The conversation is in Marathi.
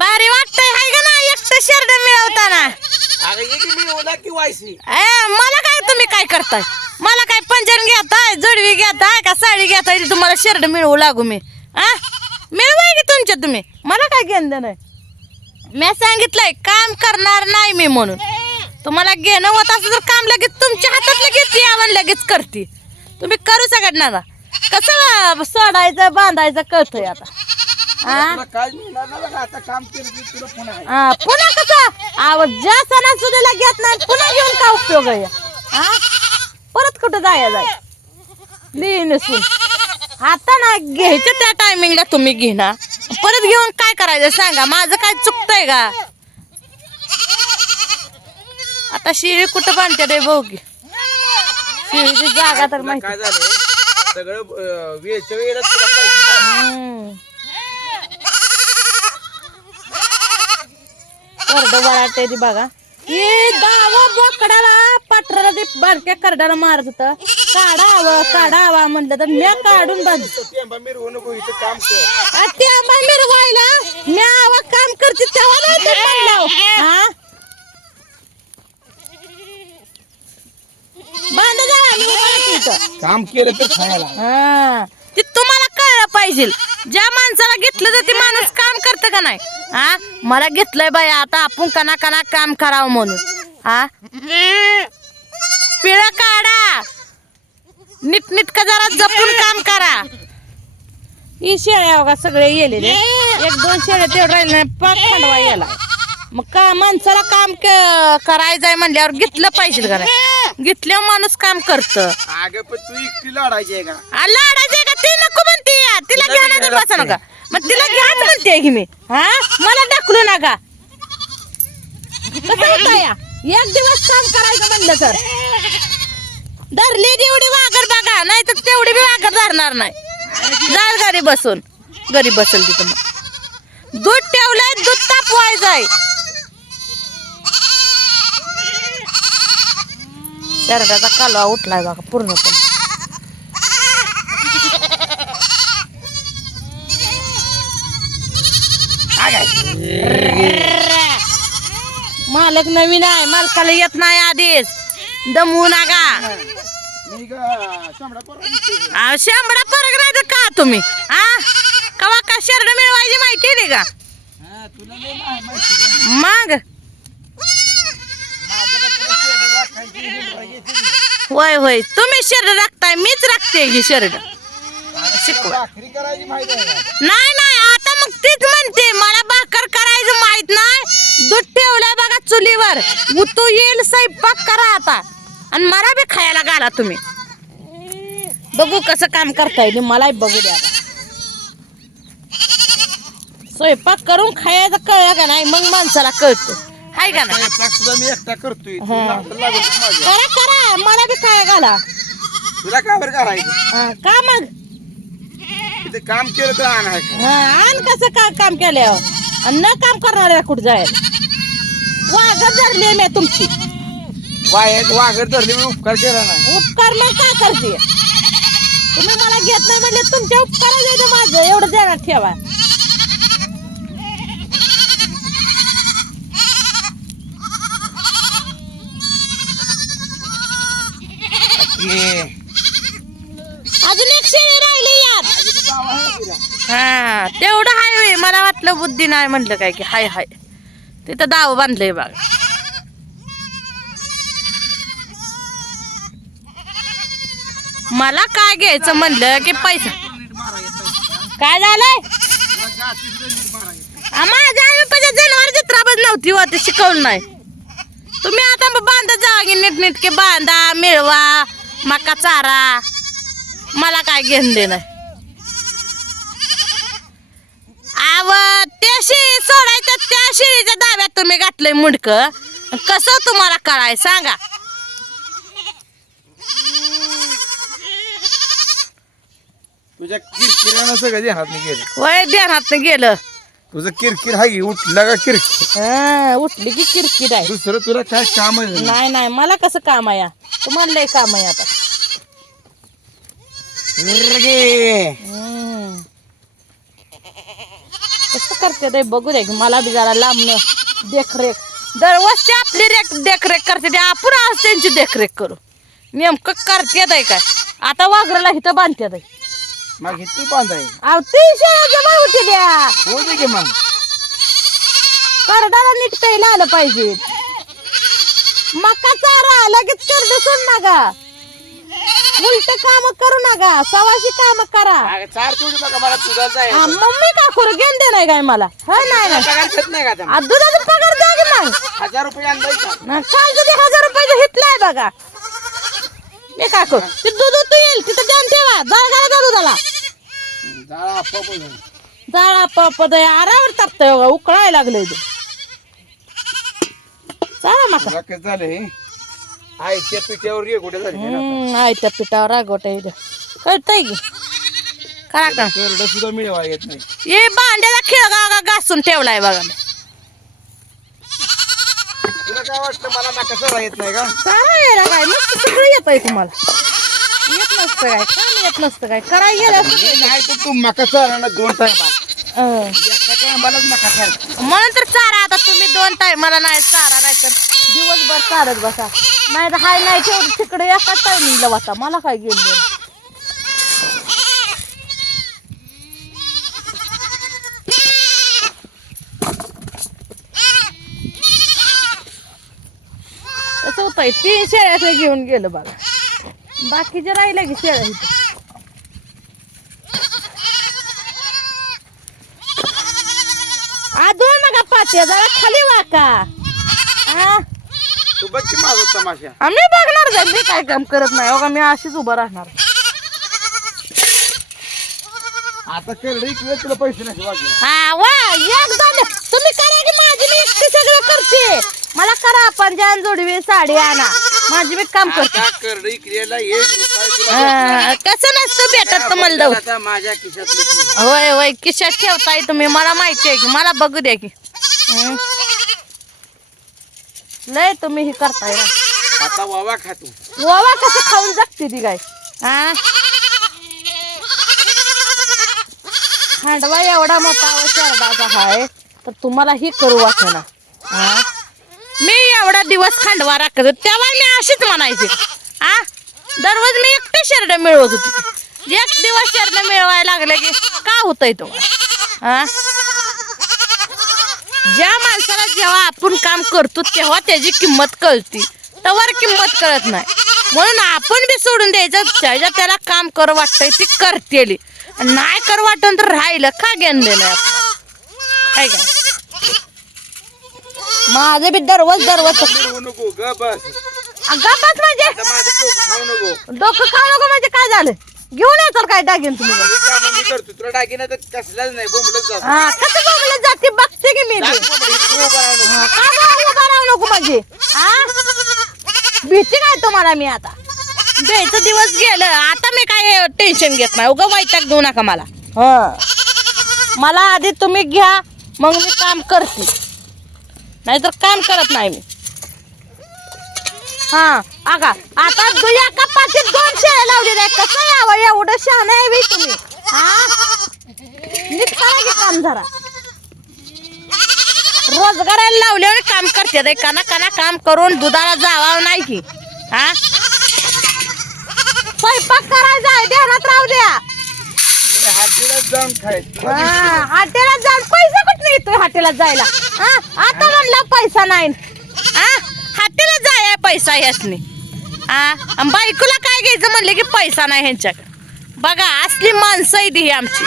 भारी वाटतंय हाय का ना एकटं शर्ट मिळवताना. की वायसी ए, मला काय तुम्ही काय करताय? मला काय पंजन घेताय जडवी घेताय का साडी घेताय? ती तुम्हाला शर्ट मिळवू लागू मी. आ? मिळवाय की तुमच्या तुम्ही? मला काय घेणं नाही मी सांगितलंय काम करणार नाही मी म्हणून. तुम्हाला घेणं होत असं तर काम लगेच तुमच्या हातात लगेच यावं लगेच करते. तुम्ही करू शकत ना कसं सोडायचं बांधायचं कळतंय आता. हा? तुला काय मिळणार ना बघा, आता काम केलं की तुला पुन्हा आहे. हा, पुन्हा कसं? आव ज्या सणासुदीला घेत नाही पुन्हा घेऊन का उपयोग आहे? हा? परत कुठं जाया जाय? लिहिण नसून आता ना घ्यायचं त्या टायमिंगला तुम्ही घेणार परत घेऊन काय करायचं सांगा माझं काय चुकतंय का? आता शिळी कुठं बांधते रे भाऊ की शिळीची जागा तर तुला माहिती. काय झालं सगळं अं, वेळच्या वेळेला तुला पाहिजे ना. हम्म. करड वळाटे बघा. हे दावा बोकडाला पाटराला ते बारक्या करडाला मारत होत. काढावं काढावा म्हणलं तर म्या काढून बंद तो मिरवायला म्या आवा काम करते तेव्हा नाही ते म्हणलं. हा? बंद जा मी उभा राहते इथं. काम केलं तर खायला. हा. ते तुम्हाला कळलं पाहिजे. ज्या माणसाला घेतलं तर ते माणूस करतं का नाही? हा? मला घेतलंय बाई आता आपण कना कना काम करावं म्हणून. हा? पिळं काढा. नीटनीटकं जरा जपून काम करा. ही शेळ्या बघा सगळे येलेले. एक दोन शेळ्या तेवढं राहिले नाही पाच खंडवा याला. मग का माणसाला काम क- करायचंय म्हणल्यावर घेतलं पाहिजे का नाही? घेतल्यावर माणूस काम करतं. अगं पण तू एकटी लढायची आहे का? आ, लाडाची का? ती नको म्हणते. या. तिला घ्यायला बसा नका. मग तिला घ्याच म्हणते की मी. हा? मला ढकलू नका. कसं होतं या. एक दिवस काम करायचं म्हणलं तर. धरली तेवढी वागर बघा नाही तर तेवढी बी वागर धरणार नाही. जाल घरी बसून. घरी बसल तिथं मग. दूध ठेवलंय दूध तापवायचंय. शर्टाचा कालवा उठलाय बघा पूर्णपणे. मालक नवीन आहे मालकाला येत नाही आधीच. दमवू नका. शेंबडा परत नाही का तुम्ही? हा कवा का शर्ट मिळवायची माहिती आहे का? मग. होय होय. तुम्ही शर्ट राखताय मीच राखते ही आहे का? नाही नाही मग तीच म्हणते. मला भाकर करायचं माहीत नाही. दूध ठेवलंय बघा चुलीवर. उतू येईल स्वयंपाक करा आता. आणि मला बी खायला घाला तुम्ही. बघू कसं काम करता येईल मलाही बघू द्या स्वयंपाक करून खायचं कळलं का नाही? मग माणसाला कळतं. हाय का नाही? स्वयंपाक सुद्धा मी एकटा करतोय. तू हा. माझ्या. करा करा. मला बी खाया घाला. तुला काय बरं करायचं? हा, का मग? इथे काम केलं तर आण आहे? हा आणि कसं का काम केल्यावर? आणि न काम करणाऱ्या कुठं जायला वागत धरली मी तुमची. वायर वाघर धरले मी उपकार केला नाही. उपकार मग काय करते? तुम्ही मला घेत नाही म्हणजे तुमच्या उपकार माझं. एवढं ध्यानात ठेवा ये. अजून एक शेळी राहिली यात माझी ती बाव आहे तिला. हा तेवढं हाय कुठलं बुद्धी नाही म्हटलं काय की हाय हाय. तिथं दाव बांधलंय बघा. मला काय घ्यायचं म्हणलं की पैसा. काय झालंय? माझ्या आम्ही जनावर नव्हती हो, व शिकवलं नाही. तुम्ही आता बांधत बांधा जावा की नीटनीटके बांधा मिळवा मका चारा. मला काय घेऊन देणार आव त्या शिळी सोडायच्या त्या शिळीच्या दाव्यात तुम्ही घातलंय मुंडक. कसं तुम्हाला कळाय? सांगा. तुझ्या किरकिरानं सगळं ध्यानात नाही गेलं. वय ध्यानात गेलं. तुझं किरकिर आहे की उठला का किरकिर? हा, उठली की किरकिर आहे. दुसरं तुला काय काम आहे? नाही नाही मला कसं काम आहे? तुम्हाला लय काम आहे आता. रगे. हम्म. कसं करते ते बघू दे की मला बी जरा लांबणं देखरेख. दरवर्षी आपली रेख देखरेख करते ते आपण आज त्यांची देखरेख करू. नेमकं करतेत आहे काय? आता वाघराला इथं बांधतेत आहे मग इथे बांधाय. अहो तीनशे जमा होते द्या हो दे की मग. करडाला नीट प्यायला आलं पाहिजे. मका चारा लगेच करडे सोड नका उलट काम करू नका. सवाशी काम करा. अगं, चार बघा मला आ, मम्मी का घेऊन दे नाही काय मला? हा नाही नाही. पगार देत नाही का आता? आ, दुधाचा पगार द्या की मग. हजार रुपये आणलाय ना, कालचं ते हजार रुपयाचं हिटलंय बघा. मी काय करू? ते दूध तू येईल तिथं ध्यान ठेवा. जाळ घाला त्या दुधाला. जाळा आपोआप होईल. जाळ आपापद आरावर तापतंय बघा उकळायला लागलंय ते. चला मका. कसं झालं. हे आहे त्या पिठ्यावर ये कुठे झाली. हम्म आयत्या पिठावर आहे कळतंय की? करा का? करडं सुद्धा मिळवा येत नाही. हे भांड्याला घासून ठेवलाय बघा मी. तुला काय वाटतं मला नका येत नाही का? काय यायला काय मस्त सगळं येत आहे तुम्हाला. येत नसतं काय? काम येत नसतं काय? कराय गेलं मी नाही तर तू मका चारा ना दोन टाइम अं. एका टायमालाच मका चार म्हणून तर चारा आता तुम्ही दोन टाइम मला नाही चारा नाही तर दिवसभर चालत बसा. नाही तर हाय नाही ठेवलं तिकडे एका टायमिंगला बसा. मला काय गेलं कसं होतंय. तीन शेळ्याचं घेऊन गेलं बघा. बाकीच्या राहिल्या की शेळ्या इथं. अजून नका पाच जरा खाली वाका. हा बघ की माझा तमाशा. आम्ही बघणार जाईल मी काय काम करत नाही. बघा मी अशीच उभं राहणार. आता करडं इकडे तुला पैसे नाही वाटले. हा वा एक झालं. तुम्ही करा की माझी मी एकटी सगळं करते. मला करा पंजान जोडवी साडी आणा. माझी मी काम करते. आता करडं इकडेला एक रुपये तुला हा, कसं नसतं भेटत. आता माझ्या खिशात होय होय किशात ठेवताय तुम्ही. मला माहिती आहे की मला बघू द्या की. हं. लय तुम्ही हे करताय. ना आता वावा खातो ओवा कसं खाऊन जगते ती काय हा? हांडवा एवढा मोठा व शरडाचा हाय तर तुम्हाला ही करू वाटना हा? मी एवढा दिवस खांडवा राखत होते, तेव्हा मी अशीच म्हणायचे. हा दररोज मी एकटे शेरड मिळवत होती. एक दिवस शेरड मिळवायला लागले की का होतंय तुम्हाला हा? ज्या माणसाला जेव्हा आपण काम करतो तेव्हा त्याची किंमत कळती. तवर किंमत कळत नाही. म्हणून आपण बी सोडून द्यायचं त्याच्या त्याला काम कर वाटतंय ती करतेली. नाही कर वाटून तर राहिलं का ज्ञान देणं काय माझं बी दररोज दररोज मिळवू नको ग बस. गप्पाच म्हणजे? माझं डोकं खाऊ नको. डोकं खाऊ नको म्हणजे काय झालं? घेऊन येतो काय दागिन तुम्ही. मी करतो तुला डागिना तर कसलाच नाही बोंबलत जातो. हा कसं बोललं जाते बघते की मी. राहू नको. हा, का बरं उभा राहू नको म्हणजे? भीती काय तुम्हाला मी आता? द्यायचं दिवस गेलं आता मी काय टेन्शन घेत नाही. उगा वैताग देऊ नका मला. हा. मला आधी तुम्ही घ्या मग मी काम करते. नाहीतर काम करत नाही मी. हा अगा आता दु- एका पाठीत दोन शेळ्या लावलेल्या आहेत कसं यावं एवढं शान आहे बी तुम्ही हा? नीट करा की काम जरा. रोजगाराला लावल्यावर काम करते रे काना काना काम करून दुधाला जावा नाही की. हा? स्वयंपाक करायचा आहे ध्यानात राहू द्या. मी जाऊन हॉटेलात जाऊन पैसा कुठे येतोय हॉटेलात जायला? हा? आता म्हणला पैसा नाही. हा? हॉटेलात जाय पैसा यासनी. हा? बायकोला काय घ्यायचं म्हणलं की पैसा नाही ह्यांच्याकडे. बघा असली माणसं आहे ती ही आमची.